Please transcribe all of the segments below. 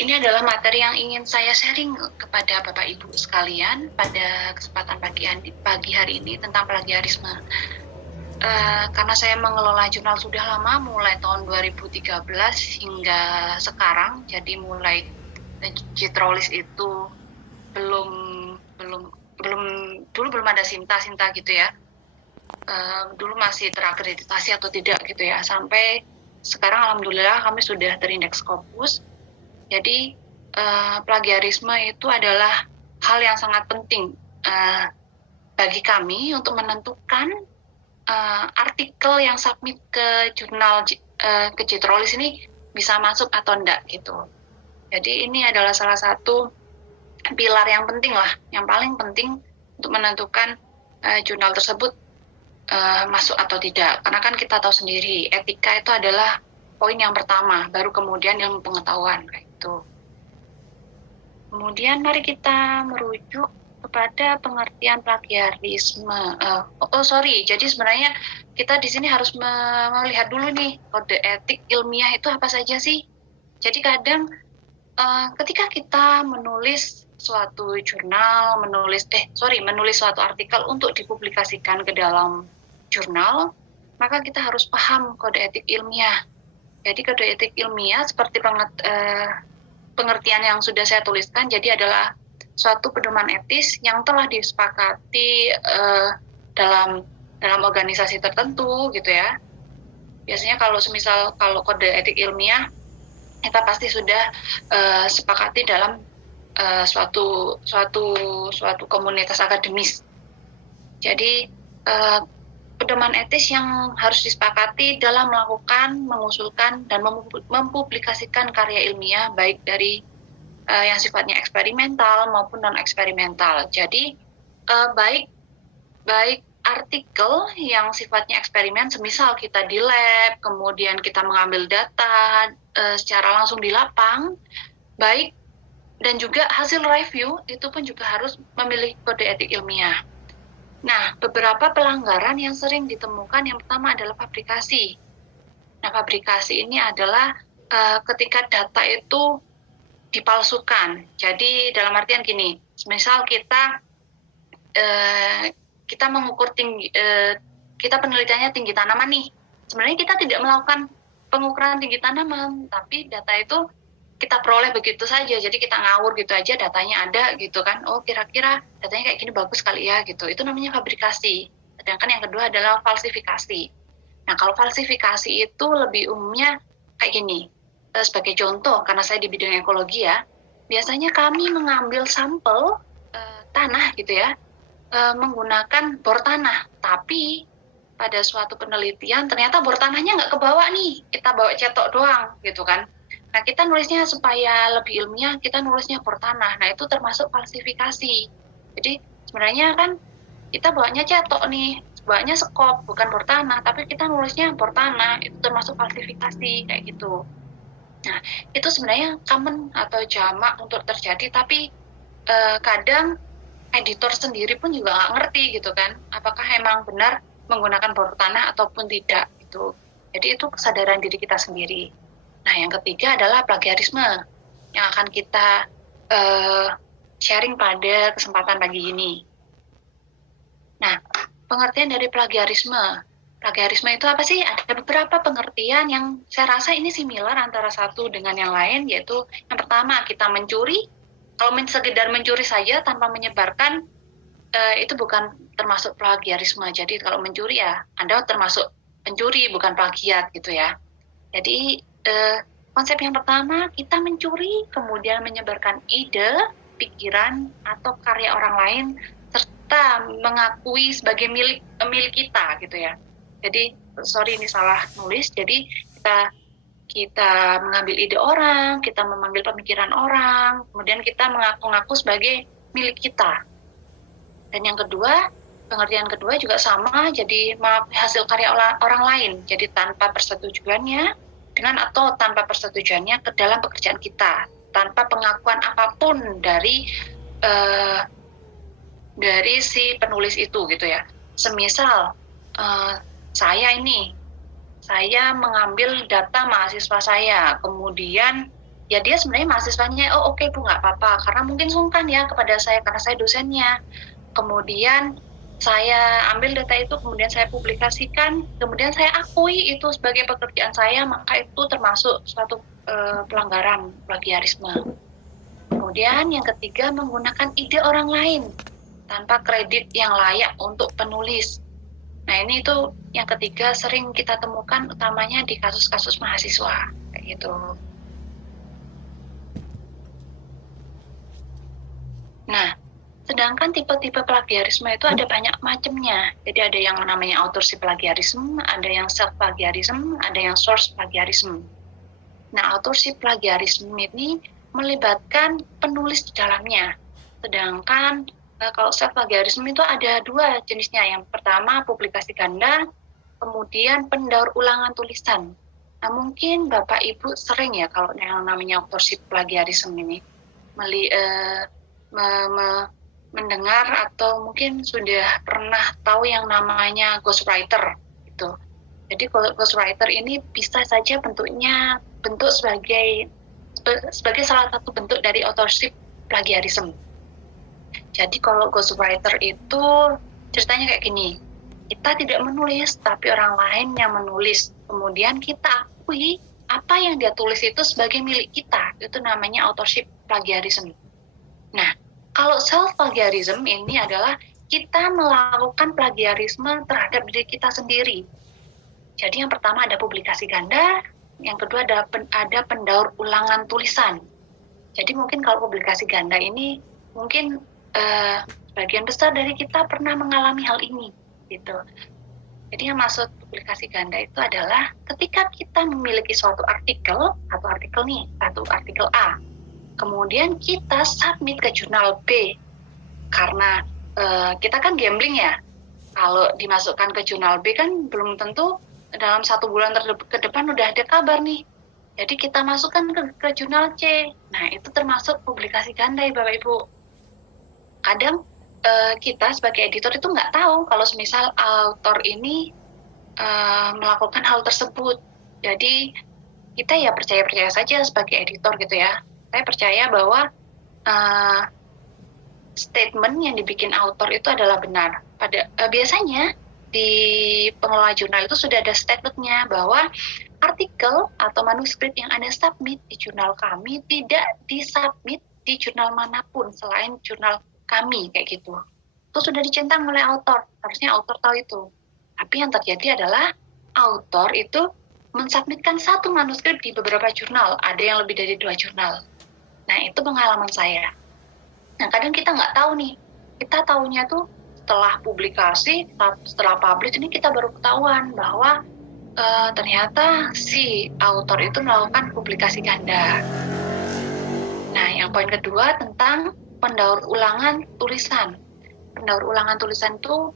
Ini adalah materi yang ingin saya sharing kepada Bapak Ibu sekalian pada kesempatan pagi hari ini tentang plagiarisme. Karena saya mengelola jurnal sudah lama, mulai tahun 2013 hingga sekarang, jadi mulai Jitrolis itu belum dulu belum ada Sinta gitu ya. Dulu masih terakreditasi atau tidak gitu ya. Sampai sekarang alhamdulillah kami sudah terindeks Scopus. Jadi plagiarisme itu adalah hal yang sangat penting bagi kami untuk menentukan artikel yang submit ke jurnal ke Jitrolis ini bisa masuk atau enggak gitu. Jadi ini adalah salah satu pilar yang penting lah, yang paling penting untuk menentukan jurnal tersebut masuk atau tidak. Karena kan kita tahu sendiri, etika itu adalah poin yang pertama, baru kemudian ilmu pengetahuan kayak gitu. Kemudian mari kita merujuk kepada pengertian plagiarisme. Jadi sebenarnya kita di sini harus melihat dulu nih kode etik ilmiah itu apa saja sih. Jadi kadang ketika kita menulis suatu jurnal, menulis suatu artikel untuk dipublikasikan ke dalam jurnal, maka kita harus paham kode etik ilmiah. Jadi kode etik ilmiah seperti pengertian yang sudah saya tuliskan, jadi adalah suatu pedoman etis yang telah disepakati dalam organisasi tertentu gitu ya. Biasanya kalau kode etik ilmiah kita pasti sudah sepakati dalam suatu komunitas akademis. Jadi pedoman etis yang harus disepakati dalam melakukan, mengusulkan, dan mempublikasikan karya ilmiah baik dari yang sifatnya eksperimental maupun non-eksperimental. Jadi baik artikel yang sifatnya eksperimen, semisal kita di lab, kemudian kita mengambil data secara langsung di lapang, baik dan juga hasil review itu pun juga harus memiliki kode etik ilmiah. Nah, beberapa pelanggaran yang sering ditemukan yang pertama adalah fabrikasi. Nah, fabrikasi ini adalah ketika data itu dipalsukan. Jadi dalam artian gini, misal kita mengukur kita penelitiannya tinggi tanaman nih. Sebenarnya kita tidak melakukan pengukuran tinggi tanaman, tapi data itu kita peroleh begitu saja. Jadi kita ngawur gitu aja, datanya ada gitu kan. Oh, kira-kira datanya kayak gini bagus kali ya gitu. Itu namanya fabrikasi. Sedangkan yang kedua adalah falsifikasi. Nah, kalau falsifikasi itu lebih umumnya kayak gini. Sebagai contoh, karena saya di bidang ekologi ya, biasanya kami mengambil sampel tanah gitu ya, menggunakan bor tanah. Tapi pada suatu penelitian ternyata bor tanahnya nggak kebawa nih, kita bawa cetok doang gitu kan. Nah, kita nulisnya supaya lebih ilmiah, kita nulisnya bor tanah. Nah, itu termasuk falsifikasi. Jadi sebenarnya kan kita bawanya cetok nih, bawanya sekop, bukan bor tanah, tapi kita nulisnya bor tanah, itu termasuk falsifikasi kayak gitu. Nah, itu sebenarnya common atau jamak untuk terjadi, tapi kadang editor sendiri pun juga nggak ngerti gitu kan, apakah emang benar menggunakan bor tanah ataupun tidak gitu. Jadi itu kesadaran diri kita sendiri. Nah, yang ketiga adalah plagiarisme yang akan kita sharing pada kesempatan pagi ini. Nah, pengertian dari plagiarisme. Plagiarisme itu apa sih? Ada beberapa pengertian yang saya rasa ini similar antara satu dengan yang lain, yaitu yang pertama, kita mencuri. Kalau sekedar mencuri saja tanpa menyebarkan, itu bukan termasuk plagiarisme. Jadi kalau mencuri ya, Anda termasuk pencuri, bukan plagiat gitu ya. Jadi konsep yang pertama, kita mencuri, kemudian menyebarkan ide, pikiran, atau karya orang lain, serta mengakui sebagai milik kita gitu ya. Jadi, ini salah nulis. Jadi, kita mengambil ide orang, kita memanggil pemikiran orang, kemudian kita mengaku-ngaku sebagai milik kita. Dan yang kedua, pengertian kedua juga sama, jadi mengakui hasil karya orang lain. Jadi, tanpa persetujuannya, dengan atau tanpa persetujuannya ke dalam pekerjaan kita, tanpa pengakuan apapun dari si penulis itu gitu ya. Semisal, saya mengambil data mahasiswa saya, kemudian ya dia sebenarnya mahasiswanya, oh oke Bu, nggak apa-apa, karena mungkin sungkan ya kepada saya, karena saya dosennya. Kemudian saya ambil data itu, kemudian saya publikasikan, kemudian saya akui itu sebagai pekerjaan saya, maka itu termasuk suatu pelanggaran plagiarisme. Kemudian yang ketiga, menggunakan ide orang lain tanpa kredit yang layak untuk penulis. Nah ini itu yang ketiga sering kita temukan utamanya di kasus-kasus mahasiswa kayak gitu. Nah, sedangkan tipe-tipe plagiarisme itu ada banyak macamnya. Jadi ada yang namanya authorship plagiarism, ada yang self plagiarism, ada yang source plagiarism. Nah, authorship plagiarism ini melibatkan penulis di dalamnya. Sedangkan kalau self plagiarism itu ada dua jenisnya. Yang pertama publikasi ganda, kemudian pendaur ulangan tulisan. Nah, mungkin Bapak Ibu sering ya kalau yang namanya authorship plagiarism ini mendengar atau mungkin sudah pernah tahu yang namanya ghostwriter gitu. Jadi ghostwriter ini bisa saja bentuk sebagai salah satu bentuk dari authorship plagiarism. Jadi kalau ghostwriter itu ceritanya kayak gini, kita tidak menulis tapi orang lain yang menulis, kemudian kita akui apa yang dia tulis itu sebagai milik kita, itu namanya authorship plagiarism. Nah, kalau self plagiarism ini adalah kita melakukan plagiarisme terhadap diri kita sendiri. Jadi yang pertama ada publikasi ganda, yang kedua ada pendaur ulangan tulisan. Jadi mungkin kalau publikasi ganda ini mungkin sebagian besar dari kita pernah mengalami hal ini gitu. Jadi yang maksud publikasi ganda itu adalah ketika kita memiliki suatu artikel, satu artikel A, kemudian kita submit ke jurnal B, karena kita kan gambling ya, kalau dimasukkan ke jurnal B kan belum tentu dalam 1 bulan ke depan udah ada kabar nih. Jadi kita masukkan ke jurnal C. Nah itu termasuk publikasi ganda ya Bapak Ibu. Kadang kita sebagai editor itu nggak tahu kalau semisal author ini melakukan hal tersebut. Jadi kita ya percaya saja sebagai editor gitu ya. Saya percaya bahwa statement yang dibikin author itu adalah benar. Biasanya di pengelola jurnal itu sudah ada statementnya bahwa artikel atau manuskrip yang Anda submit di jurnal kami tidak disubmit di jurnal manapun selain jurnal kami, kayak gitu. Itu sudah dicentang oleh author, harusnya author tahu itu. Tapi yang terjadi adalah author itu mensubmitkan satu manuskrip di beberapa jurnal, ada yang lebih dari 2 jurnal. Nah, itu pengalaman saya. Nah, kadang kita nggak tahu nih, kita tahunya tuh setelah publikasi, setelah publish ini kita baru ketahuan bahwa ternyata si author itu melakukan publikasi ganda. Nah, yang poin kedua tentang pendaur ulangan tulisan. Pendaur ulangan tulisan itu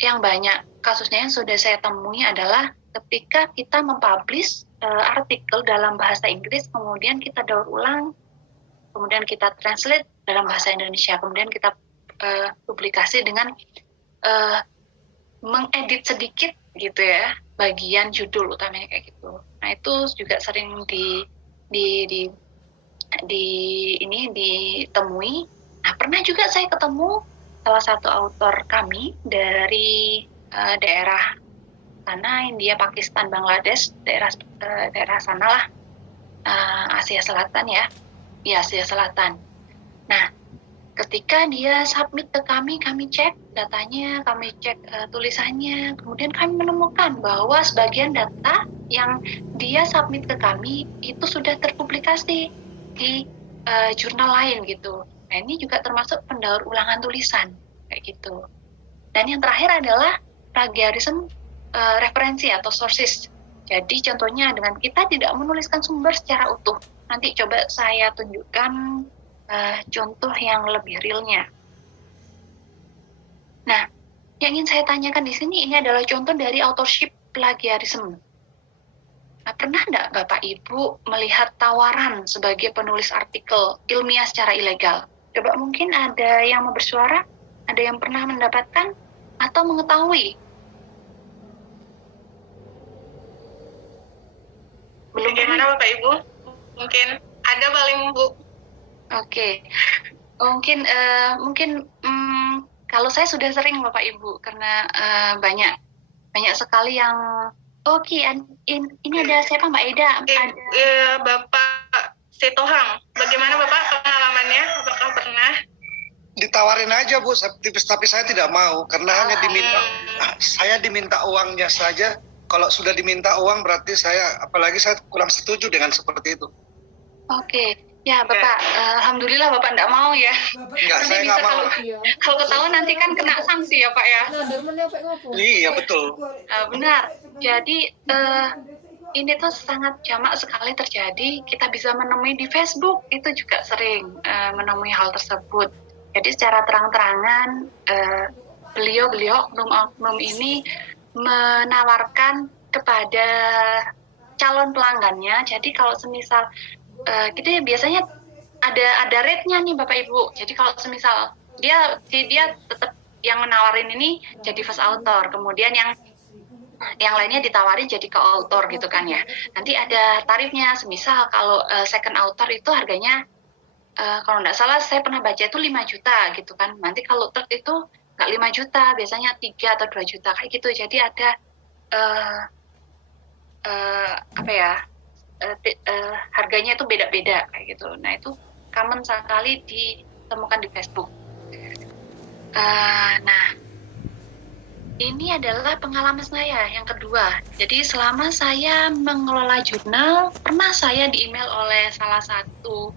yang banyak kasusnya yang sudah saya temui adalah ketika kita mempublish artikel dalam bahasa Inggris, kemudian kita daur ulang, kemudian kita translate dalam bahasa Indonesia, kemudian kita publikasi dengan mengedit sedikit gitu ya, bagian judul utamanya kayak gitu. Nah itu juga sering ditemui. Nah pernah juga saya ketemu salah satu author kami dari daerah sana, India, Pakistan, Bangladesh, daerah sana lah, Asia Selatan ya, Asia Selatan. Nah, ketika dia submit ke kami cek datanya, kami cek tulisannya, kemudian kami menemukan bahwa sebagian data yang dia submit ke kami itu sudah terpublikasi di jurnal lain gitu. Nah, ini juga termasuk pendaur ulangan tulisan kayak gitu. Dan yang terakhir adalah plagiarism referensi atau sources. Jadi contohnya dengan kita tidak menuliskan sumber secara utuh. Nanti coba saya tunjukkan contoh yang lebih realnya. Nah, yang ingin saya tanyakan di sini ini adalah contoh dari authorship plagiarism. Nah, pernah enggak Bapak Ibu melihat tawaran sebagai penulis artikel ilmiah secara ilegal? Coba mungkin ada yang mau bersuara, ada yang pernah mendapatkan atau mengetahui? Belum. Bagaimana Bapak Ibu? Mungkin Ada paling Bu. Oke. Mungkin kalau saya sudah sering Bapak Ibu karena banyak sekali yang ini ada siapa Mbak Eda? Bapak Sitohang. Bagaimana Bapak pengalamannya? Apakah pernah? Ditawarin aja Bu, tapi saya tidak mau karena hanya diminta uangnya saja. Kalau sudah diminta uang berarti apalagi saya kurang setuju dengan seperti itu. Oke. Ya Bapak, alhamdulillah Bapak enggak mau ya. Enggak, saya nggak mau. Kalau ketahuan nanti kan kena sanksi ya Pak ya. Iya betul. Benar. Jadi ini tuh sangat jamak sekali terjadi. Kita bisa menemui di Facebook itu juga sering menemui hal tersebut. Jadi secara terang-terangan beliau oknum ini menawarkan kepada calon pelanggannya. Jadi kalau semisal kita biasanya ada rate-nya nih Bapak Ibu. Jadi kalau semisal dia tetap yang menawarin ini jadi first author, kemudian yang lainnya ditawarin jadi co-author gitu kan ya. Nanti ada tarifnya. Semisal kalau second author itu harganya kalau nggak salah saya pernah baca itu 5 juta gitu kan. Nanti kalau third itu nggak 5 juta, biasanya 3 atau 2 juta kayak gitu. Jadi ada harganya itu beda-beda kayak gitu. Nah itu common sekali ditemukan di Facebook. Nah ini adalah pengalaman saya yang kedua. Jadi selama saya mengelola jurnal, pernah saya di-email oleh salah satu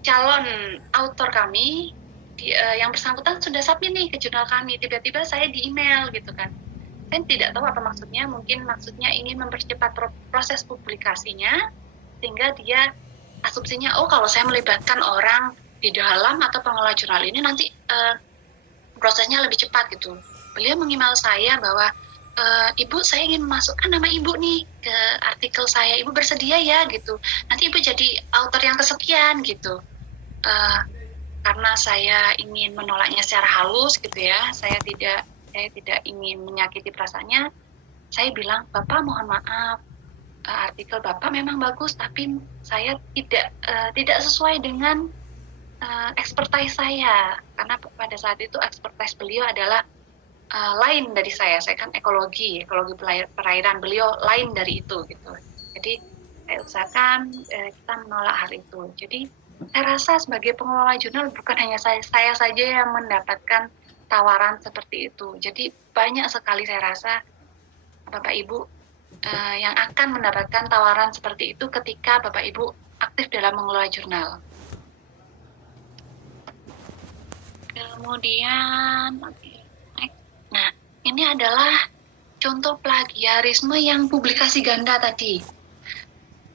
calon autor kami, yang bersangkutan sudah submit nih ke jurnal kami. Tiba-tiba saya di-email gitu kan. Saya tidak tahu apa maksudnya, mungkin maksudnya ingin mempercepat proses publikasinya, sehingga dia asumsinya, kalau saya melibatkan orang di dalam atau pengelola jurnal ini nanti prosesnya lebih cepat gitu. Beliau mengimail saya bahwa, Ibu saya ingin memasukkan nama Ibu nih ke artikel saya, Ibu bersedia ya gitu. Nanti Ibu jadi autor yang kesekian gitu. Karena saya ingin menolaknya secara halus gitu ya, saya tidak ingin menyakiti perasaannya. Saya bilang, Bapak mohon maaf, artikel Bapak memang bagus, tapi saya tidak sesuai dengan expertise saya, karena pada saat itu expertise beliau adalah lain dari saya. Saya kan ekologi perairan, beliau lain dari itu gitu. Jadi saya usahakan kita menolak hal itu. Jadi saya rasa sebagai pengelola jurnal bukan hanya saya saja yang mendapatkan tawaran seperti itu. Jadi banyak sekali saya rasa Bapak Ibu yang akan mendapatkan tawaran seperti itu ketika Bapak Ibu aktif dalam mengelola jurnal. Kemudian, nah ini adalah contoh plagiarisme yang publikasi ganda tadi.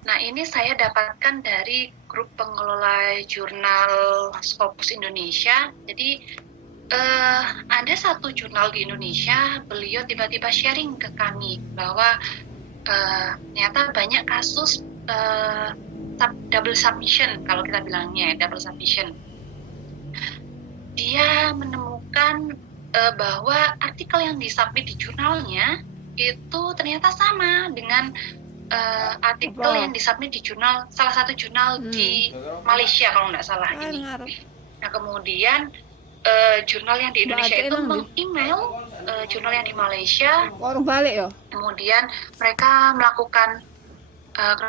Nah ini saya dapatkan dari grup pengelola jurnal Scopus Indonesia. Jadi ada satu jurnal di Indonesia, beliau tiba-tiba sharing ke kami bahwa ternyata banyak kasus double submission, kalau kita bilangnya double submission. Dia menemukan bahwa artikel yang disubmit di jurnalnya itu ternyata sama dengan artikel yang disubmit di salah satu jurnal di Malaysia kalau nggak salah ini. Nah kemudian jurnal yang di Indonesia itu meng-email jurnal yang di Malaysia. Kemudian mereka melakukan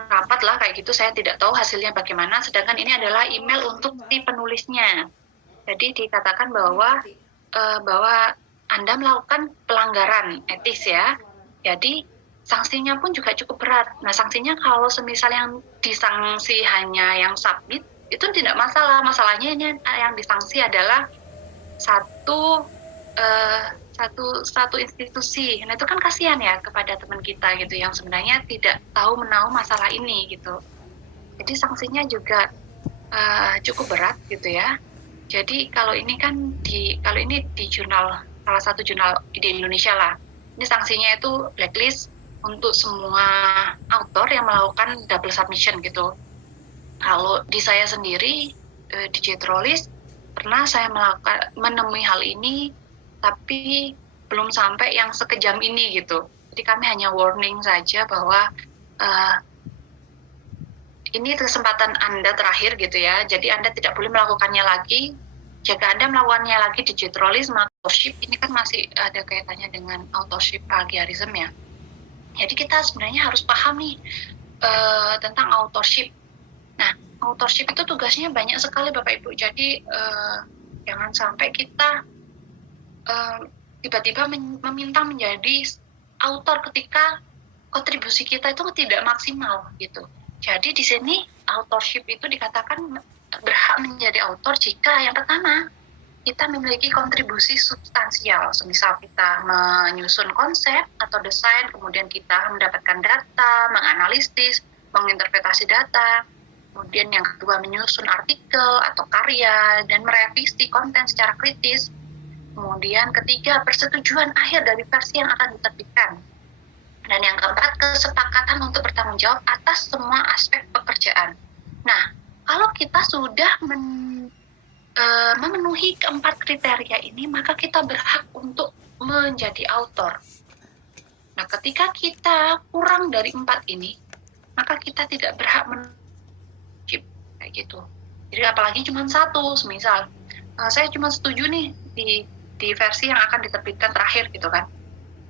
rapat lah kayak gitu. Saya tidak tahu hasilnya bagaimana. Sedangkan ini adalah email untuk si penulisnya. Jadi dikatakan bahwa Anda melakukan pelanggaran etis ya. Jadi sanksinya pun juga cukup berat. Nah sanksinya kalau semisal yang disanksi hanya yang submit itu tidak masalah. Masalahnya ini yang disanksi adalah satu institusi. Nah itu kan kasihan ya kepada teman kita gitu yang sebenarnya tidak tahu menahu masalah ini gitu. Jadi sanksinya juga cukup berat gitu ya. Jadi kalau ini kan di jurnal, salah satu jurnal di Indonesia lah. Ini sanksinya itu blacklist untuk semua autor yang melakukan double submission gitu. Kalau di saya sendiri di Jetrolis pernah saya menemui hal ini, tapi belum sampai yang sekejam ini gitu. Jadi kami hanya warning saja bahwa ini kesempatan Anda terakhir gitu ya. Jadi Anda tidak boleh melakukannya lagi. Jika Anda melakukannya lagi di jetrolis, authorship ini kan masih ada kaitannya dengan authorship plagiarism ya. Jadi kita sebenarnya harus paham nih tentang authorship. Nah, authorship itu tugasnya banyak sekali Bapak Ibu. Jadi jangan sampai kita tiba-tiba meminta menjadi autor ketika kontribusi kita itu tidak maksimal gitu. Jadi di sini authorship itu dikatakan berhak menjadi autor jika yang pertama kita memiliki kontribusi substansial, semisal kita menyusun konsep atau desain, kemudian kita mendapatkan data, menganalisis, menginterpretasi data, kemudian yang kedua menyusun artikel atau karya dan merevisi konten secara kritis, kemudian ketiga persetujuan akhir dari versi yang akan diterbitkan, dan yang keempat kesepakatan untuk bertanggung jawab atas semua aspek pekerjaan. Nah, kalau kita sudah memenuhi keempat kriteria ini, maka kita berhak untuk menjadi autor. Nah, ketika kita kurang dari 4 ini, maka kita tidak berhak kayak gitu. Jadi apalagi cuma 1, misal saya cuma setuju nih di versi yang akan diterbitkan terakhir gitu kan.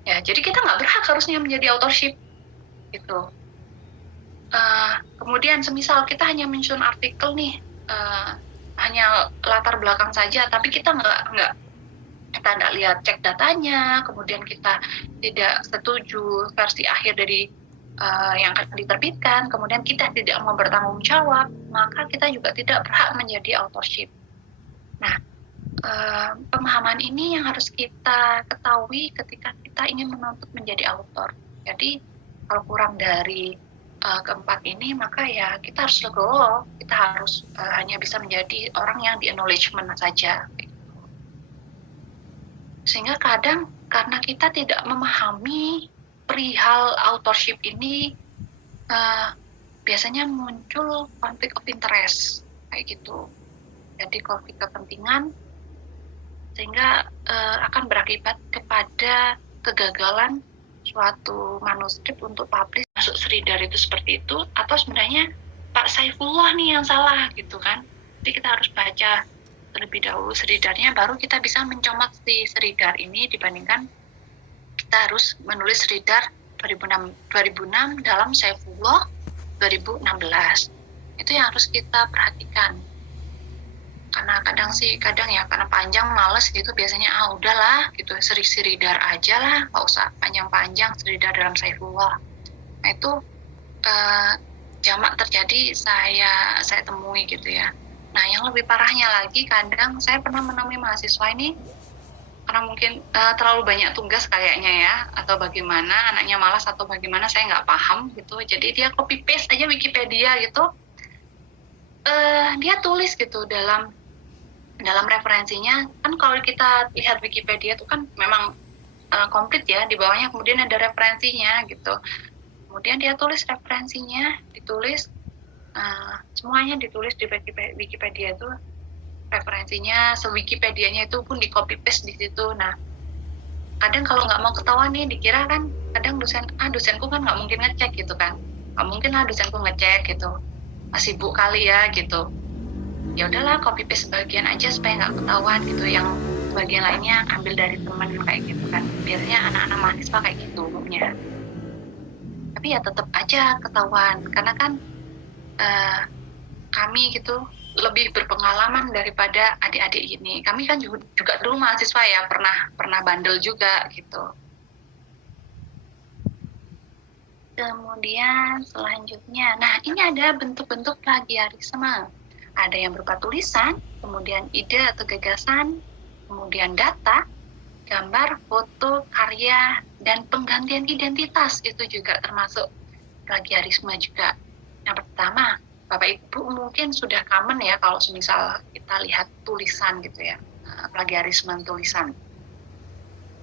Ya, jadi kita nggak berhak harusnya menjadi authorship gitu. Kemudian semisal kita hanya menyusun artikel nih, hanya latar belakang saja, tapi kita nggak lihat cek datanya, kemudian kita tidak setuju versi akhir dari yang akan diterbitkan, kemudian kita tidak mau bertanggung jawab, maka kita juga tidak berhak menjadi authorship. Nah, pemahaman ini yang harus kita ketahui ketika kita ingin menuntut menjadi autor. Jadi kalau kurang dari keempat ini, maka ya kita harus legowo, kita harus hanya bisa menjadi orang yang di acknowledgement saja. Sehingga kadang karena kita tidak memahami perihal authorship ini, biasanya muncul konflik of interest kayak gitu. Jadi konflik kepentingan, sehingga akan berakibat kepada kegagalan suatu manuskrip untuk publish masuk Seridar itu seperti itu, atau sebenarnya Pak Saifullah nih yang salah gitu kan. Jadi kita harus baca terlebih dahulu Seridarnya, baru kita bisa mencomot si Seridar ini, dibandingkan kita harus menulis Seridar 2006 dalam Saifullah 2016. Itu yang harus kita perhatikan. Karena kadang ya karena panjang males gitu, biasanya udahlah gitu, Seridar aja lah, nggak usah panjang-panjang Seridar dalam Saifullah. Nah itu jamak terjadi saya temui gitu ya. Nah yang lebih parahnya lagi, kadang saya pernah menemui mahasiswa ini karena mungkin terlalu banyak tugas kayaknya ya, atau bagaimana, anaknya malas atau bagaimana, saya nggak paham gitu. Jadi dia copy paste aja Wikipedia gitu, dia tulis gitu dalam referensinya. Kan kalau kita lihat Wikipedia itu kan memang komplit ya, di bawahnya kemudian ada referensinya gitu. Kemudian dia tulis referensinya, semuanya ditulis di Wikipedia itu, referensinya se-Wikipedianya itu pun di copy paste di situ. Nah, kadang kalau nggak mau ketahuan nih, dikira kan kadang dosenku kan nggak mungkin ngecek gitu kan, nggak mungkin lah dosenku ngecek gitu, sibuk kali ya gitu. Ya udahlah copy paste sebagian aja supaya nggak ketahuan gitu, yang bagian lainnya ambil dari teman kayak gitu kan. Biasanya anak-anak mahasiswa kayak gitu umumnya. Tapi ya tetap aja ketahuan, karena kan kami gitu lebih berpengalaman daripada adik-adik ini. Kami kan juga dulu mahasiswa ya, pernah bandel juga gitu. Kemudian selanjutnya, nah ini ada bentuk-bentuk plagiarisme. Ada yang berupa tulisan, kemudian ide atau gagasan, kemudian data, gambar, foto, karya, dan penggantian identitas, itu juga termasuk plagiarisme juga. Yang pertama, Bapak Ibu mungkin sudah common ya kalau semisal kita lihat tulisan gitu ya, plagiarisme tulisan.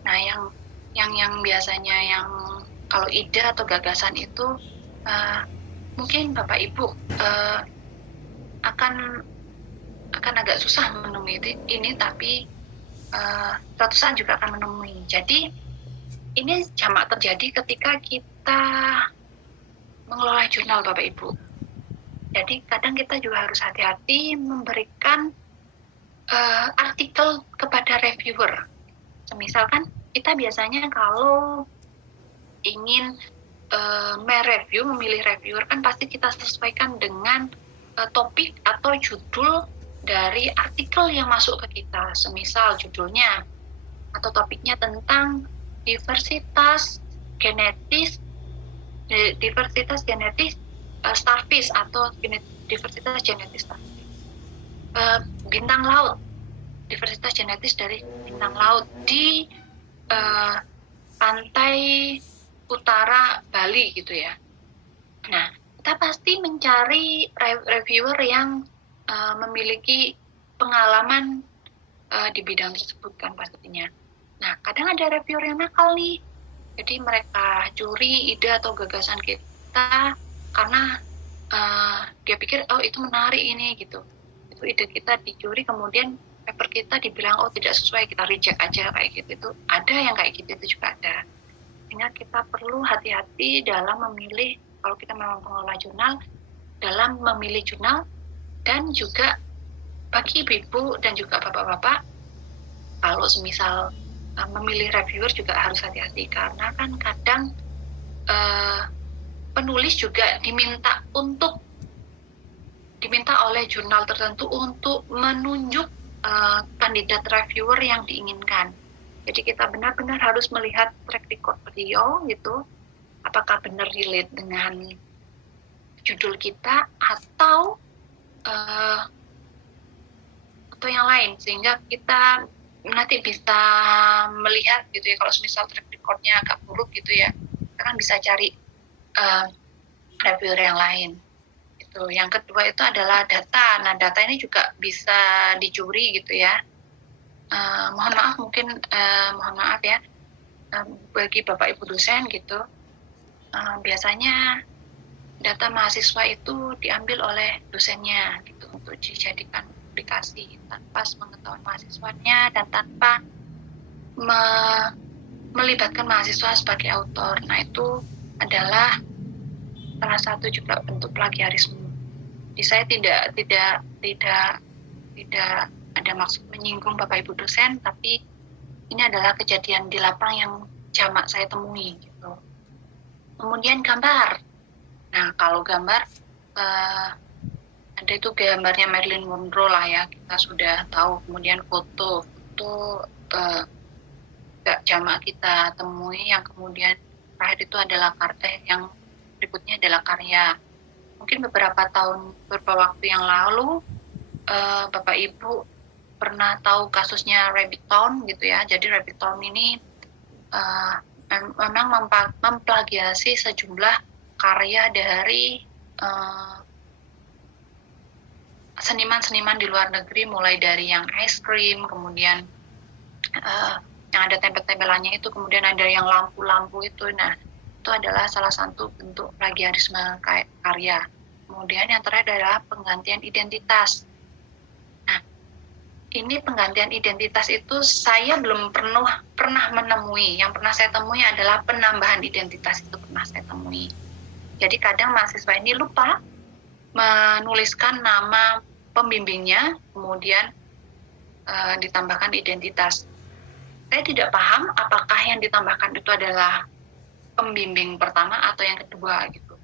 Nah, yang biasanya yang kalau ide atau gagasan itu mungkin Bapak Ibu akan agak susah menemui ini, tapi suatu saat juga akan menemui. Jadi ini jamak terjadi ketika kita mengelola jurnal Bapak Ibu. Jadi kadang kita juga harus hati-hati memberikan artikel kepada reviewer. Misalkan kita biasanya kalau ingin memilih reviewer kan pasti kita sesuaikan dengan topik atau judul dari artikel yang masuk ke kita. Semisal judulnya atau topiknya tentang diversitas genetis starfish atau diversitas genetis starfish. Bintang laut, diversitas genetis dari bintang laut di pantai utara Bali gitu ya. Nah, kita pasti mencari reviewer yang memiliki pengalaman di bidang tersebut kan pastinya. Nah, kadang ada reviewer yang nakal nih. Jadi mereka curi ide atau gagasan kita karena dia pikir oh itu menarik ini gitu. Itu ide kita dicuri, kemudian paper kita dibilang oh tidak sesuai, kita reject aja kayak gitu. Itu ada yang kayak gitu, itu juga ada. Sehingga kita perlu hati-hati dalam memilih, kalau kita memang pengelola jurnal, dalam memilih jurnal. Dan juga bagi ibu-ibu dan juga bapak-bapak, kalau semisal memilih reviewer juga harus hati-hati, karena kan kadang penulis juga diminta oleh jurnal tertentu untuk menunjuk kandidat reviewer yang diinginkan. Jadi kita benar-benar harus melihat track record beliau gitu, apakah benar relate dengan judul kita atau yang lain, sehingga kita nanti bisa melihat gitu ya, kalau misal track recordnya agak buruk gitu ya, kita kan bisa cari reviewer yang lain. Itu. Yang kedua itu adalah data. Nah, data ini juga bisa dicuri gitu ya. Mohon maaf ya, bagi Bapak Ibu dosen gitu, biasanya data mahasiswa itu diambil oleh dosennya gitu untuk dijadikan publikasi tanpa sepengetahuan mahasiswanya dan tanpa melibatkan mahasiswa sebagai autor. Nah, itu adalah salah satu juga bentuk plagiarisme. Jadi saya tidak ada maksud menyinggung Bapak Ibu dosen, tapi ini adalah kejadian di lapang yang jamak saya temui gitu. Kemudian gambar. Nah, kalau gambar ada itu gambarnya Marilyn Monroe lah ya, kita sudah tahu. Kemudian foto jamak kita temui, yang kemudian terakhir itu adalah yang berikutnya adalah karya. Mungkin beberapa waktu yang lalu Bapak Ibu pernah tahu kasusnya Rabbit Town gitu ya. Jadi Rabbit Town ini memang memplagiasi sejumlah karya dari seniman-seniman di luar negeri, mulai dari yang ice cream, kemudian yang ada tempel-tempelannya itu, kemudian ada yang lampu-lampu itu. Nah, itu adalah salah satu bentuk plagiarisme karya. Kemudian yang terakhir adalah penggantian identitas. Nah, ini penggantian identitas itu saya belum pernah menemui. Yang pernah saya temui adalah penambahan identitas, itu pernah saya temui. Jadi kadang mahasiswa ini lupa menuliskan nama pembimbingnya, kemudian ditambahkan identitas. Saya tidak paham apakah yang ditambahkan itu adalah pembimbing pertama atau yang kedua gitu.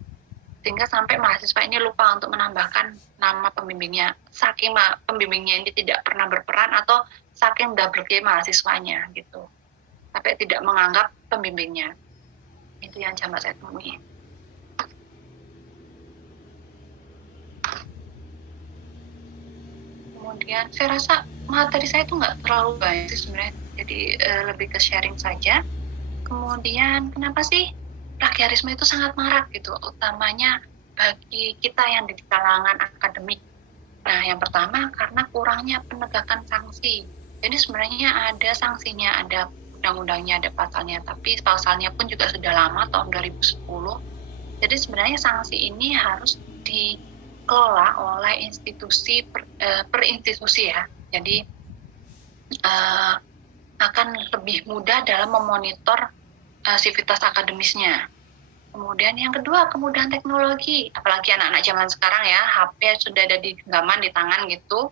Sehingga sampai mahasiswa ini lupa untuk menambahkan nama pembimbingnya, saking pembimbingnya ini tidak pernah berperan atau saking double-nya mahasiswanya gitu. Sampai tidak menganggap pembimbingnya. Itu yang jamak saya temui. Kemudian saya rasa materi saya itu nggak terlalu banyak sih sebenarnya, jadi lebih ke sharing saja. Kemudian kenapa sih plagiarisme itu sangat marak gitu, utamanya bagi kita yang di kalangan akademik. Nah, yang pertama karena kurangnya penegakan sanksi. Jadi sebenarnya ada sanksinya, ada undang-undangnya, ada pasalnya, tapi pasalnya pun juga sudah lama, tahun 2010. Jadi sebenarnya sanksi ini harus dikelola oleh institusi per institusi ya. Jadi akan lebih mudah dalam memonitor sivitas akademisnya. Kemudian yang kedua, kemudahan teknologi. Apalagi anak-anak zaman sekarang ya, HP sudah ada di genggaman, di tangan gitu.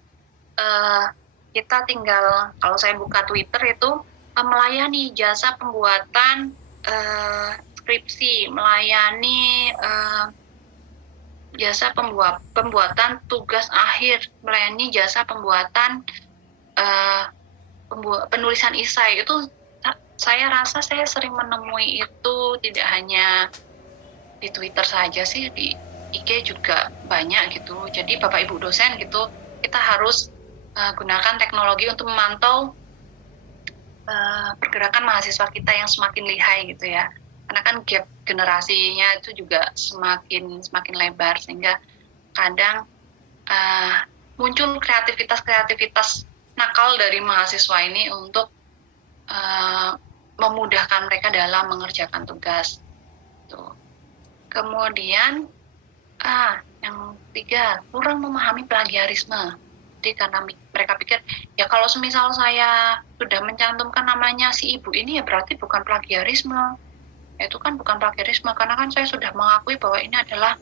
Kita tinggal, kalau saya buka Twitter itu, melayani jasa pembuatan skripsi, melayani jasa pembuatan tugas akhir, melayani jasa pembuatan penulisan esai. Itu saya rasa saya sering menemui itu tidak hanya di Twitter saja sih, di IG juga banyak gitu. Jadi Bapak Ibu dosen gitu, kita harus gunakan teknologi untuk memantau pergerakan mahasiswa kita yang semakin lihai gitu ya. Karena kan gap generasinya itu juga semakin lebar, sehingga kadang muncul kreativitas nakal dari mahasiswa ini untuk memudahkan mereka dalam mengerjakan tugas. Tuh. Kemudian yang ketiga, kurang memahami plagiarisme. Jadi karena mereka pikir, ya kalau semisal saya sudah mencantumkan namanya si ibu ini, ya berarti bukan plagiarisme. Itu kan bukan plagiarisme, karena kan saya sudah mengakui bahwa ini adalah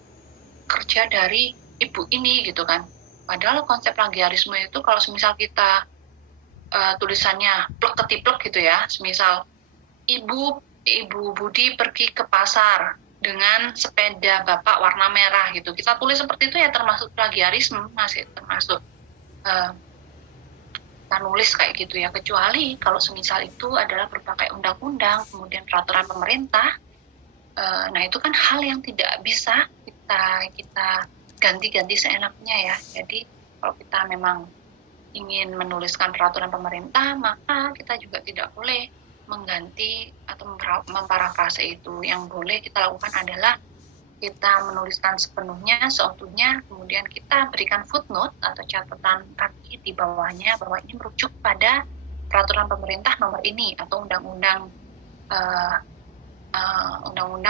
kerja dari ibu ini gitu kan. Padahal konsep plagiarisme itu kalau semisal kita tulisannya plek-ketiplek gitu ya, semisal Ibu Budi pergi ke pasar dengan sepeda bapak warna merah gitu. Kita tulis seperti itu ya termasuk plagiarisme, masih termasuk kita nulis kayak gitu ya. Kecuali kalau semisal itu adalah berbagai undang-undang, kemudian peraturan pemerintah, nah itu kan hal yang tidak bisa kita ganti-ganti seenaknya ya. Jadi kalau kita memang ingin menuliskan peraturan pemerintah, maka kita juga tidak boleh mengganti atau memparafrase itu. Yang boleh kita lakukan adalah kita menuliskan sepenuhnya, seutuhnya, kemudian kita berikan footnote atau catatan kaki di bawahnya bahwa ini merujuk pada peraturan pemerintah nomor ini atau undang-undang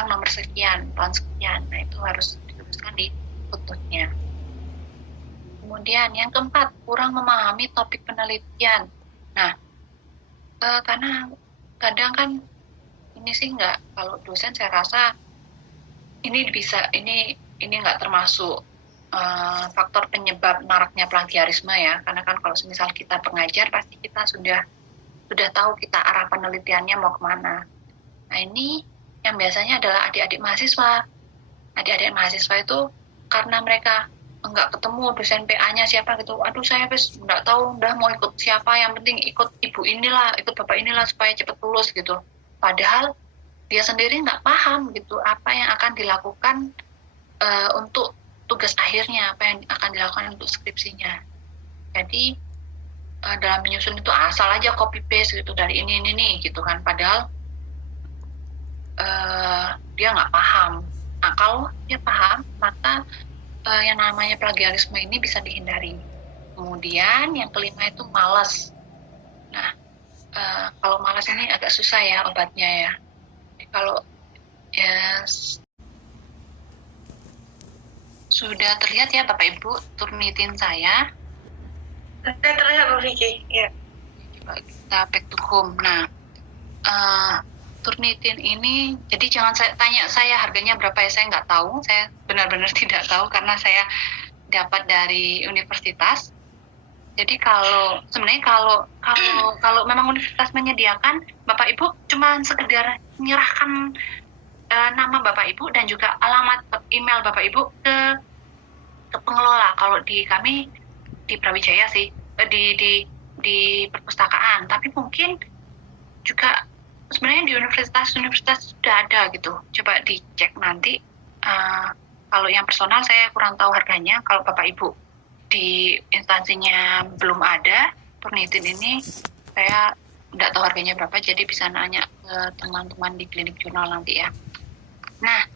nomor sekian, tahun sekian. Nah itu harus dituliskan di footnote-nya. Kemudian yang keempat, kurang memahami topik penelitian. Nah, karena kadang kan ini sih kalau dosen saya rasa ini nggak termasuk faktor penyebab maraknya plagiarisme ya, karena kan kalau misal kita pengajar pasti kita sudah tahu kita arah penelitiannya mau kemana. Nah ini yang biasanya adalah adik-adik mahasiswa itu karena mereka nggak ketemu dosen PA-nya siapa gitu, aduh saya nggak tahu udah mau ikut siapa, yang penting ikut ibu inilah, ikut bapak inilah supaya cepat lulus gitu. Padahal dia sendiri nggak paham gitu apa yang akan dilakukan untuk tugas akhirnya, apa yang akan dilakukan untuk skripsinya. Jadi dalam menyusun itu asal aja copy paste gitu dari ini gitu kan, padahal dia nggak paham. Nah kalau dia paham, maka yang namanya plagiarisme ini bisa dihindari. Kemudian yang kelima itu malas. Nah, kalau malas ini agak susah ya obatnya ya. Kalau sudah terlihat ya Bapak Ibu Turnitin saya. Terlihat Bu Vicky. Ya. Coba kita back to home. Nah, Turnitin ini, jadi jangan tanya saya harganya berapa ya, saya nggak tahu, saya benar-benar tidak tahu karena saya dapat dari universitas. Jadi sebenarnya kalau memang universitas menyediakan, Bapak Ibu cuma sekedar menyerahkan nama Bapak Ibu dan juga alamat email Bapak Ibu ke pengelola. Kalau di kami di Brawijaya sih, di perpustakaan, tapi mungkin juga sebenarnya di universitas sudah ada gitu. Coba dicek nanti. Kalau yang personal saya kurang tahu harganya. Kalau Bapak Ibu di instansinya belum ada Turnitin ini, saya nggak tahu harganya berapa. Jadi bisa nanya ke teman-teman di klinik jurnal nanti ya. Nah,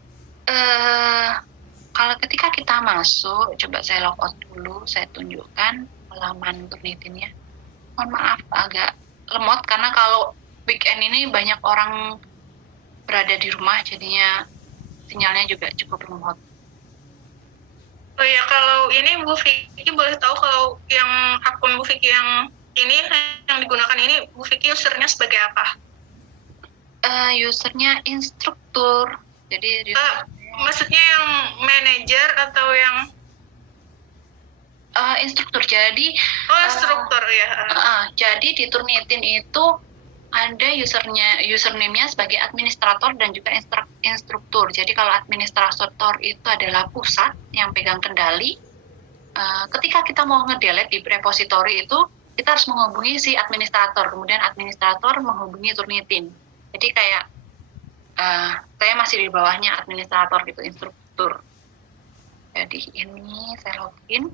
kalau ketika kita masuk, coba saya log out dulu. Saya tunjukkan halaman Turnitinnya. Mohon maaf agak lemot karena kalau weekend ini banyak orang berada di rumah, jadinya sinyalnya juga cukup lemot. Oh ya, kalau ini Bu Vicky boleh tahu kalau yang akun Bu Vicky yang digunakan ini, Bu Vicky usernya sebagai apa? Usernya instruktur Jadi Maksudnya yang manajer atau yang instruktur. Jadi instruktur ya. jadi di Turnitin itu ada username-nya sebagai administrator dan juga instruktur. Jadi kalau administrator itu adalah pusat yang pegang kendali. Ketika kita mau ngedelete di repository itu, kita harus menghubungi si administrator, kemudian administrator menghubungi Turnitin. Jadi kayak saya masih di bawahnya administrator gitu, instruktur. Jadi ini saya login.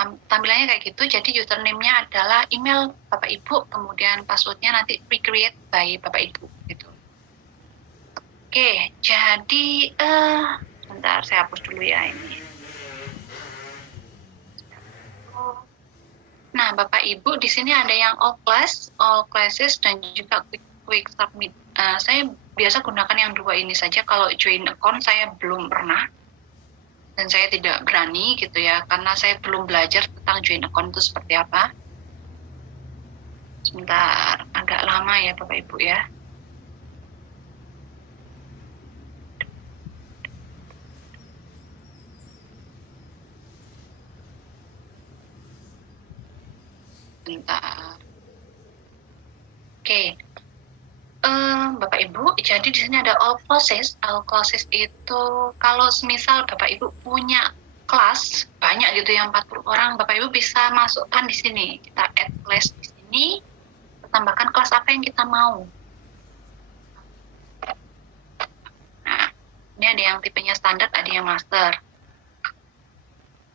Tampilannya kayak gitu, jadi username-nya adalah email Bapak Ibu, kemudian password-nya nanti recreate by Bapak Ibu gitu. Oke, jadi sebentar saya hapus dulu ya ini. Nah, Bapak Ibu di sini ada yang all classes dan juga quick submit. Saya biasa gunakan yang dua ini saja. Kalau join account saya belum pernah. Dan saya tidak berani gitu ya, karena saya belum belajar tentang join account itu seperti apa. Sebentar, agak lama ya Bapak Ibu ya. Sebentar. Oke. Bapak Ibu, jadi di sini ada all classes. All classes itu kalau semisal Bapak Ibu punya kelas banyak gitu yang 40 orang, Bapak Ibu bisa masukkan di sini. Kita add class di sini, tambahkan kelas apa yang kita mau. Nah, ini ada yang tipenya standar, ada yang master.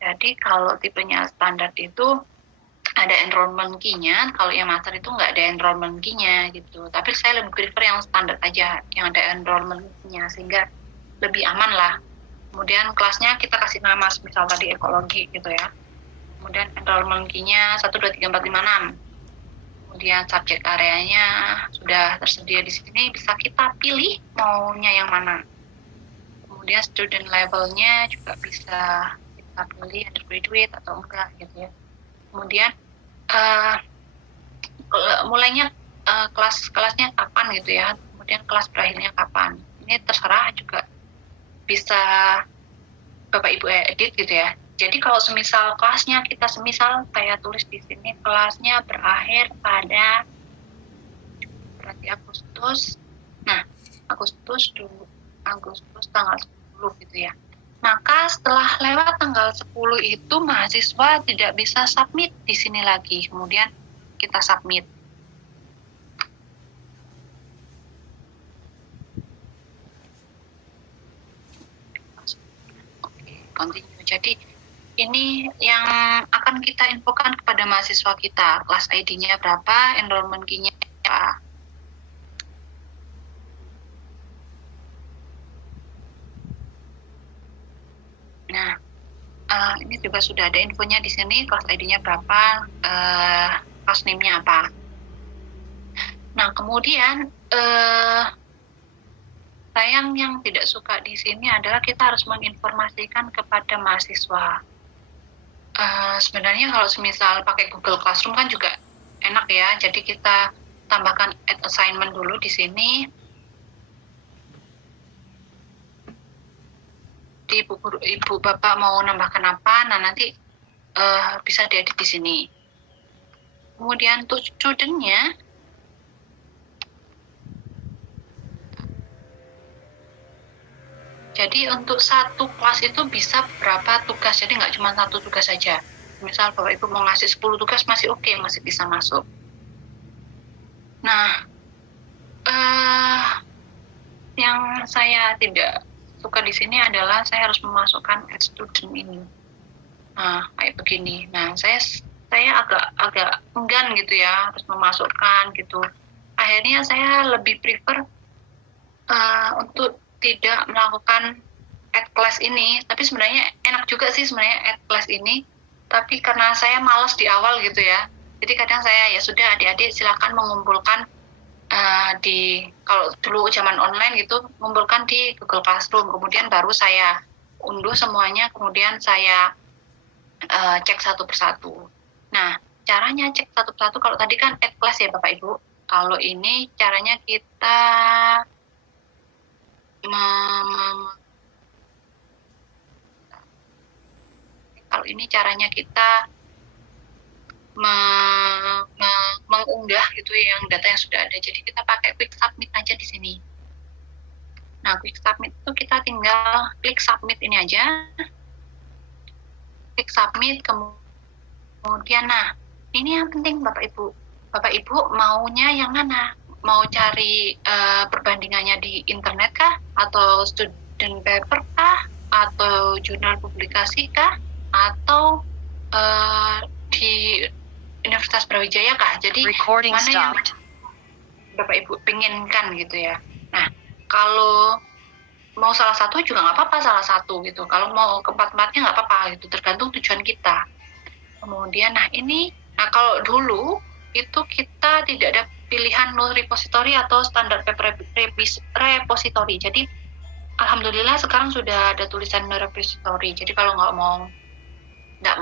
Jadi kalau tipenya standar itu ada enrollment key-nya, kalau yang master itu nggak ada enrollment key-nya gitu. Tapi saya lebih prefer yang standar aja, yang ada enrollment key-nya, sehingga lebih aman lah. Kemudian kelasnya kita kasih nama, misal tadi ekologi gitu ya. Kemudian enrollment key-nya 1, 2, 3, 4, 5, 6. Kemudian subjek areanya sudah tersedia di sini, bisa kita pilih maunya yang mana. Kemudian student level-nya juga bisa kita pilih undergraduate atau enggak gitu ya. Kemudian mulainya kelasnya kapan gitu ya, kemudian kelas berakhirnya kapan. Ini terserah, juga bisa Bapak Ibu edit gitu ya. Jadi kalau semisal kelasnya kita saya tulis di sini kelasnya berakhir pada berarti Agustus. Nah, Agustus tanggal 10 gitu ya. Maka setelah lewat tanggal 10 itu mahasiswa tidak bisa submit di sini lagi. Kemudian kita submit. Oke, continue. Jadi ini yang akan kita infokan kepada mahasiswa kita. Kelas ID-nya berapa, enrollment key-nya apa. Nah, ini juga sudah ada infonya di sini, kelas ID-nya berapa, kelas name-nya apa. Nah, kemudian sayang yang tidak suka di sini adalah kita harus menginformasikan kepada mahasiswa. Sebenarnya kalau semisal pakai Google Classroom kan juga enak ya, jadi kita tambahkan add assignment dulu di sini. Di ibu bapak mau nambahkan apa, nah nanti bisa diedit di sini. Kemudian untuk student-nya, jadi untuk satu kelas itu bisa berapa tugas, jadi nggak cuma satu tugas saja. Misal Bapak Ibu mau ngasih 10 tugas masih oke, masih bisa masuk. Nah, yang saya tidak suka di sini adalah saya harus memasukkan add student ini. Nah, kayak begini. Nah, saya agak enggan gitu ya, harus memasukkan gitu. Akhirnya saya lebih prefer untuk tidak melakukan add class ini. Tapi sebenarnya enak juga sih sebenarnya add class ini. Tapi karena saya malas di awal gitu ya. Jadi kadang saya ya sudah adik-adik silakan mengumpulkan kalau dulu zaman online gitu, mengumpulkan di Google Classroom. Kemudian baru saya unduh semuanya, kemudian saya cek satu persatu. Nah, caranya cek satu persatu, kalau tadi kan add class ya Bapak Ibu. Kalau ini caranya kita kalau ini caranya kita mengunggah gitu yang data yang sudah ada. Jadi kita pakai quick submit aja di sini. Nah, quick submit itu kita tinggal klik submit ini aja. Klik submit, kemudian nah, ini yang penting Bapak Ibu. Bapak Ibu maunya yang mana? Mau cari perbandingannya di internet kah? Atau student paper kah? Atau jurnal publikasi kah? Atau di Universitas Brawijaya kah? Jadi mana yang Bapak Ibu pinginkan gitu ya. Nah, kalau mau salah satu juga nggak apa-apa, salah satu gitu. Kalau mau keempat-empatnya nggak apa-apa gitu, tergantung tujuan kita. Kemudian, nah kalau dulu itu kita tidak ada pilihan null repository atau standar paper repository. Jadi, alhamdulillah sekarang sudah ada tulisan null repository. Jadi kalau nggak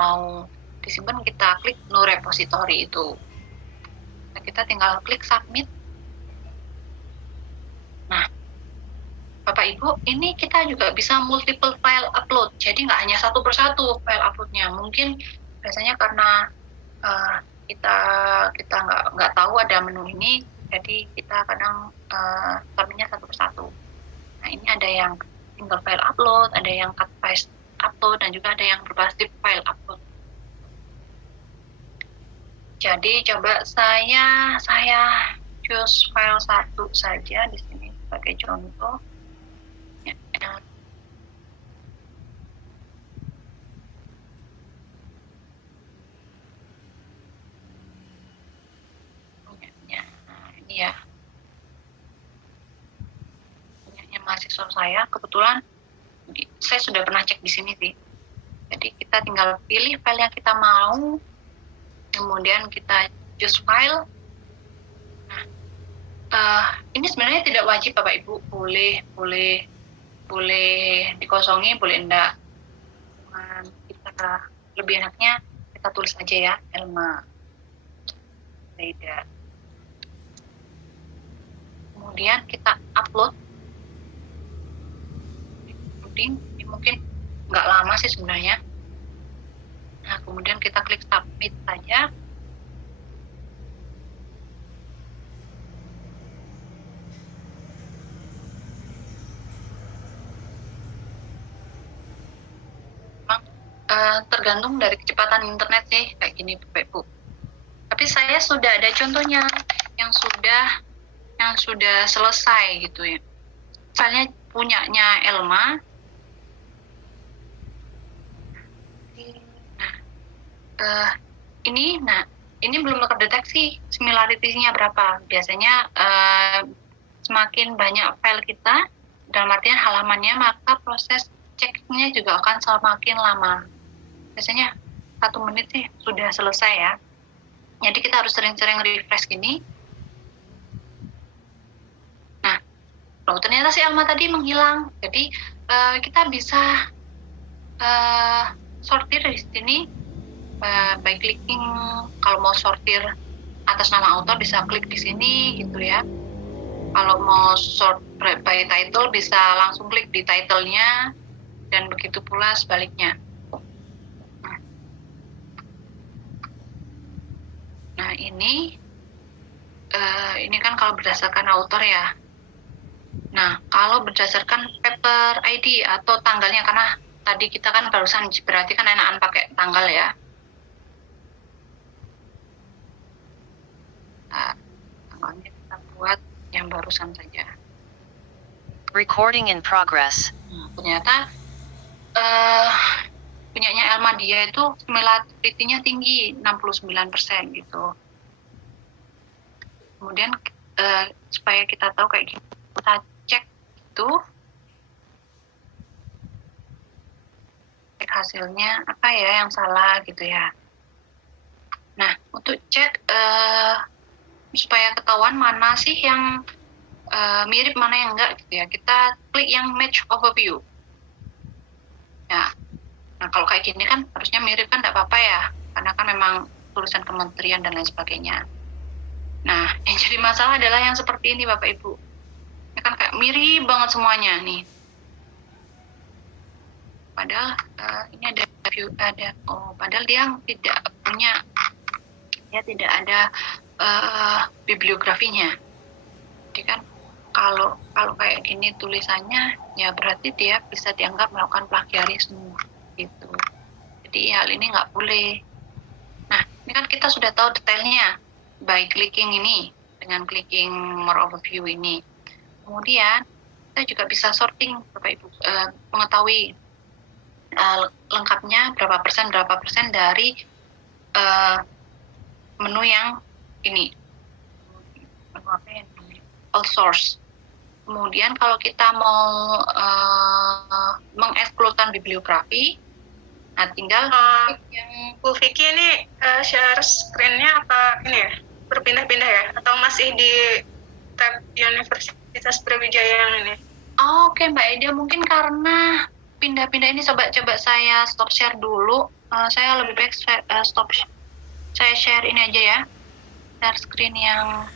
mau disimpan, kita klik no repository itu. Nah, kita tinggal klik submit. Nah, Bapak Ibu, ini kita juga bisa multiple file upload. Jadi nggak hanya satu persatu file uploadnya. Mungkin biasanya karena kita nggak tahu ada menu ini, jadi kita kadang submitnya satu persatu. Nah, ini ada yang single file upload, ada yang cut paste upload, dan juga ada yang berbasis file upload. Jadi coba saya choose file 1 saja di sini sebagai contoh. Ya. Nah, ini ya. Punyanya mahasiswa saya, kebetulan saya sudah pernah cek di sini sih. Jadi kita tinggal pilih file yang kita mau. Kemudian kita choose file. Nah, ini sebenarnya tidak wajib Bapak Ibu, boleh dikosongi, boleh enggak. Kita lebih enaknya kita tulis aja ya, Elma Leida. Kemudian kita upload. Ini mungkin nggak lama sih sebenarnya. Nah, kemudian kita klik submit saja. Memang tergantung dari kecepatan internet sih, kayak gini Bapak Ibu. Tapi saya sudah ada contohnya yang sudah selesai gitu ya. Misalnya punyanya Elma. Ini belum terdeteksi similarity-nya berapa. Biasanya semakin banyak file kita, dalam artian halamannya, maka proses ceknya juga akan semakin lama. Biasanya 1 menit sih sudah selesai ya. Jadi kita harus sering-sering refresh gini. Nah, ternyata si Elma tadi menghilang. Jadi kita bisa sortir di sini. By clicking, kalau mau sortir atas nama author bisa klik di sini gitu ya. Kalau mau sort by title bisa langsung klik di title-nya, dan begitu pula sebaliknya. Nah, ini kan kalau berdasarkan author ya. Nah, kalau berdasarkan paper ID atau tanggalnya, karena tadi kita kan barusan, berarti kan enakan pakai tanggal ya. Tanggalnya kita buat yang barusan saja. Recording in progress. Ternyata punyanya Elma dia itu similarity-nya tinggi, 69% gitu. Kemudian supaya kita tahu kayak gini, kita cek itu, cek hasilnya apa ya yang salah gitu ya. Nah, untuk cek supaya ketahuan mana sih yang mirip, mana yang enggak gitu ya, kita klik yang match overview ya. Nah, kalau kayak gini kan harusnya mirip kan, enggak apa-apa ya, karena kan memang tulisan kementerian dan lain sebagainya. Nah, yang jadi masalah adalah yang seperti ini Bapak Ibu. Ya kan kayak mirip banget semuanya nih. Padahal ini ada padahal dia tidak ada bibliografinya. Jadi kan kalau kayak gini tulisannya, ya berarti dia bisa dianggap melakukan plagiarisme gitu. Jadi hal ini nggak boleh. Nah, ini kan kita sudah tahu detailnya by clicking ini, dengan clicking more overview ini. Kemudian kita juga bisa sorting, Bapak Ibu, mengetahui lengkapnya berapa persen dari menu yang ini, menu apa ya, all source. Kemudian kalau kita mau mengekskludkan bibliografi, nah tinggal yang Bu Vicky ini share screen-nya apa ini ya, berpindah-pindah ya, atau masih di tab Universitas Brawijaya yang ini? Oke, Mbak Ida, mungkin karena pindah-pindah ini coba saya stop share dulu. Saya lebih baik saya share ini aja ya, share screen yang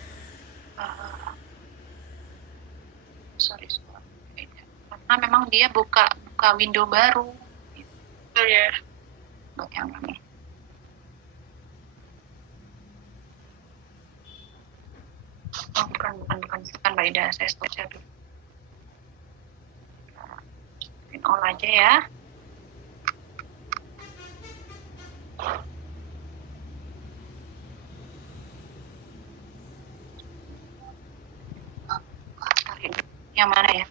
karena memang dia buka window baru. Oh ya. Yang ini. Oh, bukan Mbak Ida, saya stop share dulu. Screen all aja ya. Yang mana ya?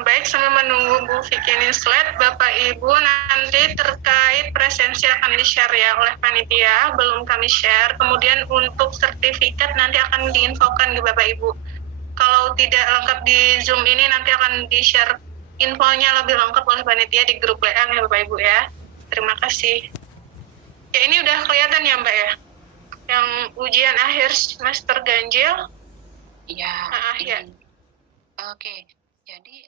Baik, sambil menunggu Bu Vicky ini slide, Bapak Ibu nanti terkait presensi akan di-share ya oleh panitia, belum kami share. Kemudian untuk sertifikat nanti akan diinfokan ke Bapak Ibu. Kalau tidak lengkap di Zoom ini nanti akan di-share infonya lebih lengkap oleh panitia di grup WA ya Bapak Ibu ya. Terima kasih. Ya, ini udah kelihatan ya Mbak ya? Yang ujian akhir semester ganjil. Iya. Ya. Oke. Jadi